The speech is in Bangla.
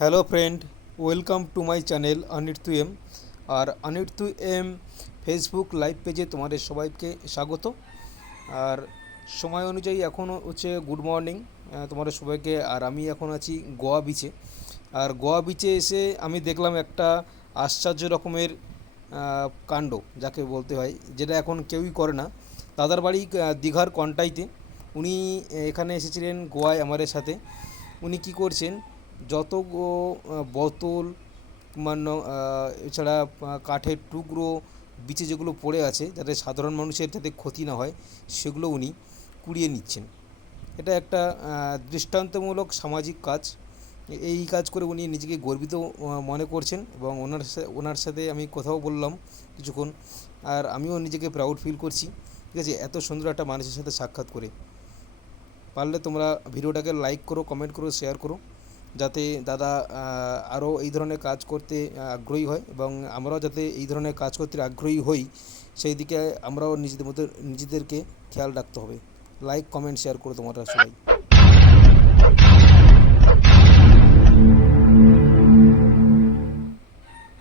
Hello friend, welcome to my channel অনিট টু এম। আর অনিট টু এম ফেসবুক লাইভ পেজে তোমাদের সবাইকে স্বাগত। আর সময় অনুযায়ী এখন হচ্ছে গুড মর্নিং তোমাদের সবাইকে। আর আমি এখন আছি গোয়া বিচে। আর গোয়া বিচে এসে আমি দেখলাম একটা আশ্চর্য রকমের কাণ্ড, যাকে বলতে হয়, যেটা এখন কেউই করে না। দাদার বাড়ি দীঘার কন্টাইতে। উনি এখানে এসেছিলেন গোয়ায় আমাদের সাথে। উনি কি করছেন, যত বোতল মানে এছাড়া কাঠের টুকরো বিচে যেগুলো পড়ে আছে, যাতে সাধারণ মানুষের যাতে ক্ষতি না হয়, সেগুলো উনি কুড়িয়ে নিচ্ছেন। এটা একটা দৃষ্টান্তমূলক সামাজিক কাজ। এই কাজ করে উনি নিজেকে গর্বিত মনে করছেন, এবং ওনার সাথে আমি কথাও বললাম কিছুক্ষণ। আর আমিও নিজেকে প্রাউড ফিল করছি, ঠিক আছে, এত সুন্দর একটা মানুষের সাথে সাক্ষাৎ করে। পারলে তোমরা ভিডিওটাকে লাইক করো, কমেন্ট করো, শেয়ার করো, যাতে দাদা আরও এই ধরনের কাজ করতে আগ্রহী হয়, এবং আমরাও যাতে এই ধরনের কাজ করতে আগ্রহী হই, সেই দিকে আমরাও নিজেদেরকে খেয়াল রাখতে হবে। লাইক, কমেন্ট, শেয়ার করো তোমরা সবাই।